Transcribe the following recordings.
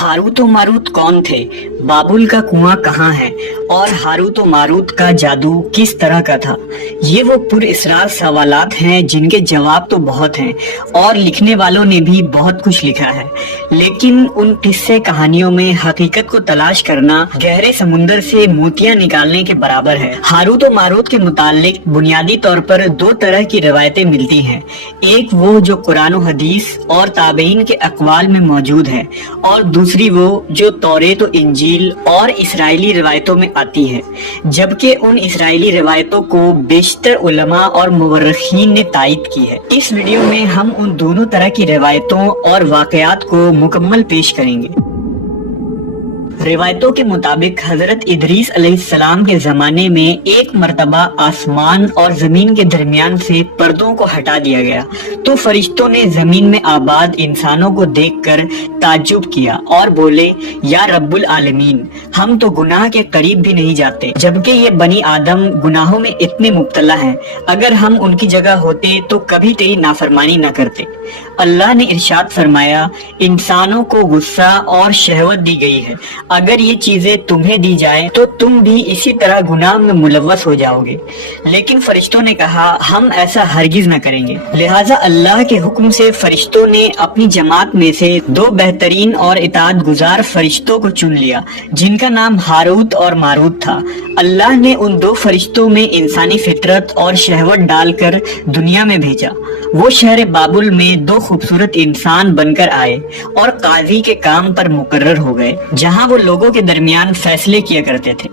Harut और Marut कौन थे, बाबुल का कुआं कहाँ है और हारूत और मारूत का जादू किस तरह का था। ये वो पुरअसरार सवालात हैं जिनके जवाब तो बहुत हैं और लिखने वालों ने भी बहुत कुछ लिखा है, लेकिन उन किस्से कहानियों में हकीकत को तलाश करना गहरे समुंदर से मोतियां निकालने के बराबर है। हारूत और मारूत के मुताल्लिक बुनियादी तौर पर दो तरह की रिवायतें मिलती हैं, एक वो जो कुरान और हदीस और ताबईन के अक़वाल में मौजूद है और दूसरी वो जो तौरेत और इंजील और इस्राएली रिवायतों में आती है, जबकि उन इस्राएली रिवायतों को बेशतर उलमा और मुवर्रिखीन ने तायद की है। इस वीडियो में हम उन दोनों तरह की रिवायतों और वाक़यात को मुकम्मल पेश करेंगे। रिवायतों के मुताबिक हजरत इदरीस अलैहिस्सलाम के जमाने में एक मर्तबा आसमान और जमीन के दरमियान से पर्दों को हटा दिया गया तो फरिश्तों ने जमीन में आबाद इंसानों को देखकर ताज्जुब किया और बोले, या रब्बुल आलमीन, हम तो गुनाह के करीब भी नहीं जाते, जबकि ये बनी आदम गुनाहों में इतने मुब्तला हैं। अगर हम उनकी जगह होते तो कभी तेरी नाफरमानी न करते। अल्लाह ने इरशाद फरमाया, इंसानों को गुस्सा और शहवत दी गई है, अगर ये चीजें तुम्हें दी जाए तो तुम भी इसी तरह गुनाह में मुलव्वस हो जाओगे। लेकिन फरिश्तों ने कहा, हम ऐसा हरगिज न करेंगे। लिहाजा अल्लाह के हुक्म से फरिश्तों ने अपनी जमात में से दो बेहतरीन और इताअत गुजार फरिश्तों को चुन लिया, जिनका नाम हारूत और मारूत था। अल्लाह ने उन दो फरिश्तों में इंसानी फितरत और शहवत डालकर दुनिया में भेजा। वो शहर बाबुल में दो खूबसूरत इंसान बनकर आए और काजी के काम पर मुकर्रर हो गए, जहां वो लोगों के दरमियान फैसले किया करते थे।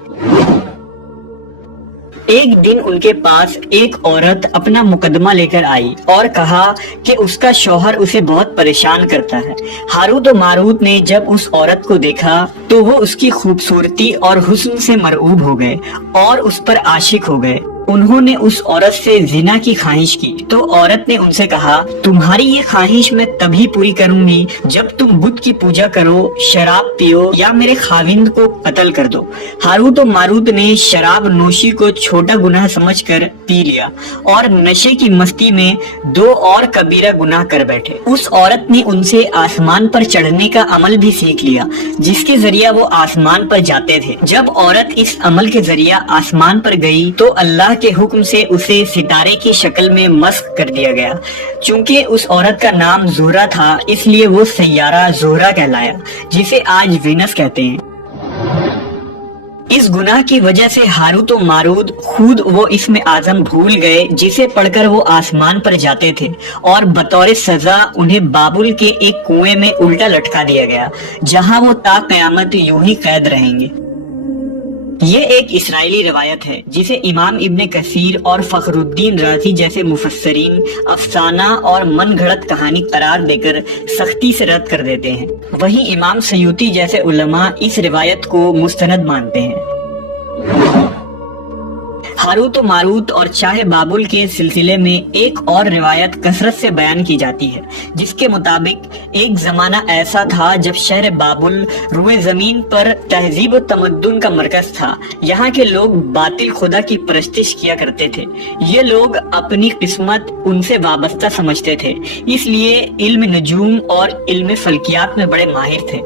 एक दिन उनके पास एक औरत अपना मुकदमा लेकर आई और कहा कि उसका शौहर उसे बहुत परेशान करता है। हारूत और मारूत ने जब उस औरत को देखा तो वो उसकी खूबसूरती और हुस्न से मरऊब हो गए और उस पर आशिक हो गए। उन्होंने उस औरत से जिना की ख्वाहिश की तो औरत ने उनसे कहा, तुम्हारी ये ख्वाहिश मैं तभी पूरी करूंगी जब तुम बुत की पूजा करो, शराब पियो या मेरे खाविंद को कत्ल कर दो। हारूत और मारूत ने शराब नोशी को छोटा गुनाह समझकर पी लिया और नशे की मस्ती में दो और कबीरा गुनाह कर बैठे। उस औरत ने उनसे आसमान पर चढ़ने का अमल भी सीख लिया, जिसके जरिया वो आसमान पर जाते थे। जब औरत इस अमल के जरिया आसमान पर गई तो अल्लाह के हुक्म से उसे सितारे की शक्ल में मस्क कर दिया गया। चूंकि उस औरत का नाम ज़ोहरा था, इसलिए वो सैयारा ज़ोहरा कहलाया, जिसे आज वीनस कहते हैं। इस गुनाह की वजह से हारूत और मारूत खुद वो इसमें आजम भूल गए जिसे पढ़कर वो आसमान पर जाते थे और बतौर सजा उन्हें बाबुल के एक कुएं में उल्टा लटका दिया गया, जहां वो ता क़यामत यूं ही कैद रहेंगे। ये एक इस्राएली रिवायत है जिसे इमाम इब्ने कसीर और फखरुद्दीन राजी जैसे मुफस्सरीन अफसाना और मन घड़त कहानी करार देकर सख्ती से रद्द कर देते हैं। वहीं इमाम सयूती जैसे उलमा इस रिवायत को मुस्तनद मानते हैं। हारूत और मारूत और चाहे बाबुल के सिलसिले में एक और रिवायत कसरत से बयान की जाती है, जिसके मुताबिक एक जमाना ऐसा था जब शहर बाबुल रुए जमीन पर तहजीब और तमद्दुन का मरकज था। यहाँ के लोग बातिल खुदा की परस्तिश किया करते थे। ये लोग अपनी किस्मत उनसे वाबस्ता समझते थे, इसलिए इल्म नजूम और इल्म फल्कियात में बड़े माहिर थे।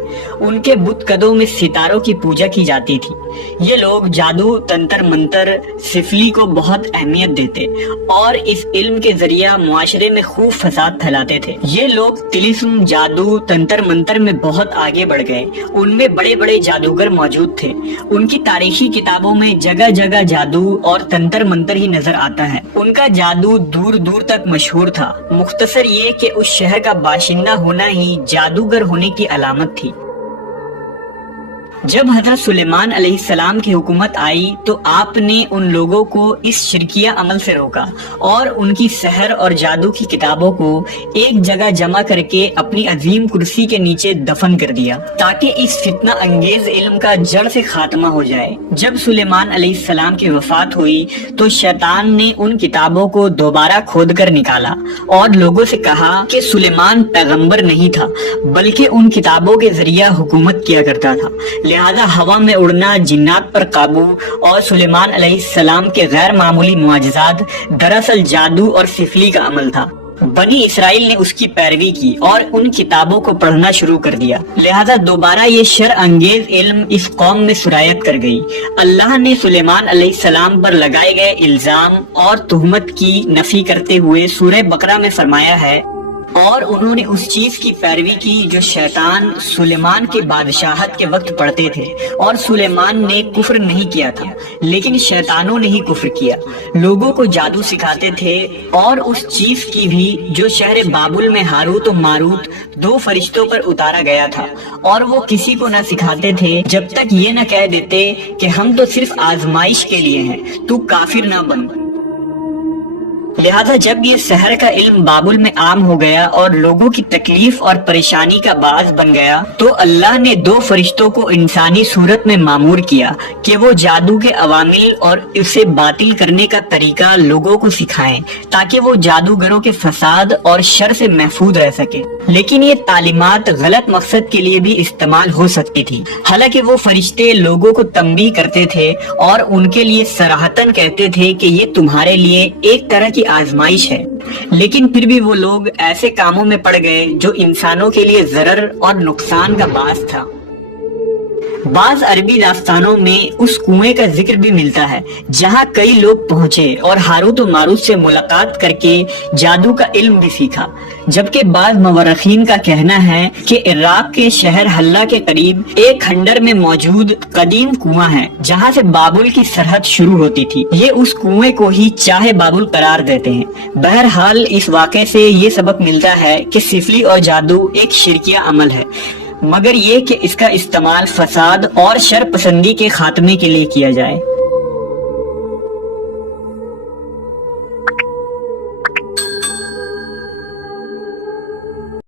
उनके बुतकदों में सितारों की पूजा की जाती थी। ये लोग जादू, तंत्र मंत्र, सिफली को बहुत अहमियत देते और इस इल्म के जरिया मुआशरे में खूब फसाद फैलाते थे। ये लोग तिलिस्म, जादू, तंत्र मंत्र में बहुत आगे बढ़ गए। उनमें बड़े बड़े जादूगर मौजूद थे। उनकी तारीखी किताबों में जगह जगह जादू और तंत्र मंत्र ही नजर आता है। उनका जादू दूर दूर तक मशहूर था। मुख्तसर ये कि उस शहर का बाशिंदा होना ही जादूगर होने की अलामत थी। जब हजरत सुलेमान अलैहिस्सलाम की हुकूमत आई तो आपने उन लोगों को इस शिरकिया अमल से रोका और उनकी सहर और जादू की किताबों को एक जगह जमा करके अपनी अजीम कुर्सी के नीचे दफन कर दिया, ताकि इस फितना अंगेज इल्म का जड़ से खात्मा हो जाए। जब सुलेमान अलैहिस्सलाम की वफात हुई तो शैतान ने उन किताबों को दोबारा खोद कर निकाला और लोगों से कहा कि सुलेमान पैगंबर नहीं था, बल्कि उन किताबों के जरिए हुकूमत किया करता था। लिहाजा हवा में उड़ना, जिन्नात पर काबू और सुलेमान अलैहिस्सलाम के गैर मामूली मुआजिजात दरअसल जादू और सिफली का अमल था। بنی اسرائیل نے اس کی پیروی کی اور ان کتابوں کو پڑھنا شروع کر دیا، لہذا دوبارہ یہ شر انگیز علم اس قوم میں سرایت کر گئی۔ اللہ نے سلیمان علیہ السلام پر لگائے گئے الزام اور تہمت کی نفی کرتے ہوئے سورہ بقرہ میں فرمایا ہے، اور انہوں نے اس چیز کی پیروی کی جو شیطان سلیمان کے بادشاہت کے وقت پڑھتے تھے، اور سلیمان نے کفر نہیں کیا تھا لیکن شیطانوں نے ہی کفر کیا۔ لوگوں کو جادو سکھاتے تھے اور اس چیز کی بھی جو شہر بابل میں ہاروت و ماروت 2 فرشتوں پر اتارا گیا تھا، اور وہ کسی کو نہ سکھاتے تھے جب تک یہ نہ کہہ دیتے کہ ہم تو صرف آزمائش کے لیے ہیں، تو کافر نہ بن۔ لہذا جب یہ سحر کا علم بابل میں عام ہو گیا اور لوگوں کی تکلیف اور پریشانی کا باعث بن گیا، تو اللہ نے 2 فرشتوں کو انسانی صورت میں مامور کیا کہ وہ جادو کے عوامل اور اسے باطل کرنے کا طریقہ لوگوں کو سکھائیں تاکہ وہ جادوگروں کے فساد اور شر سے محفوظ رہ سکے۔ لیکن یہ تعلیمات غلط مقصد کے لیے بھی استعمال ہو سکتی تھی۔ حالانکہ وہ فرشتے لوگوں کو تنبیہ کرتے تھے اور ان کے لیے صراحتاً کہتے تھے کہ یہ تمہارے لیے ایک طرح کی آزمائش ہے، لیکن پھر بھی وہ لوگ ایسے کاموں میں پڑ گئے جو انسانوں کے لیے ضرر اور نقصان کا باعث تھا۔ بعض عربی داستانوں میں اس کنویں کا ذکر بھی ملتا ہے جہاں کئی لوگ پہنچے اور ہاروت و ماروت سے ملاقات کر کے جادو کا علم بھی سیکھا، جبکہ بعض مورخین کا کہنا ہے کہ عراق کے شہر حلہ کے قریب ایک کھنڈر میں موجود قدیم کنواں ہے جہاں سے بابل کی سرحد شروع ہوتی تھی۔ یہ اس کنویں کو ہی چاہے بابل قرار دیتے ہیں۔ بہرحال اس واقعے سے یہ سبق ملتا ہے کہ سفلی اور جادو ایک شرکیہ عمل ہے، مگر یہ کہ اس کا استعمال فساد اور شر پسندی کے خاتمے کے لیے کیا جائے۔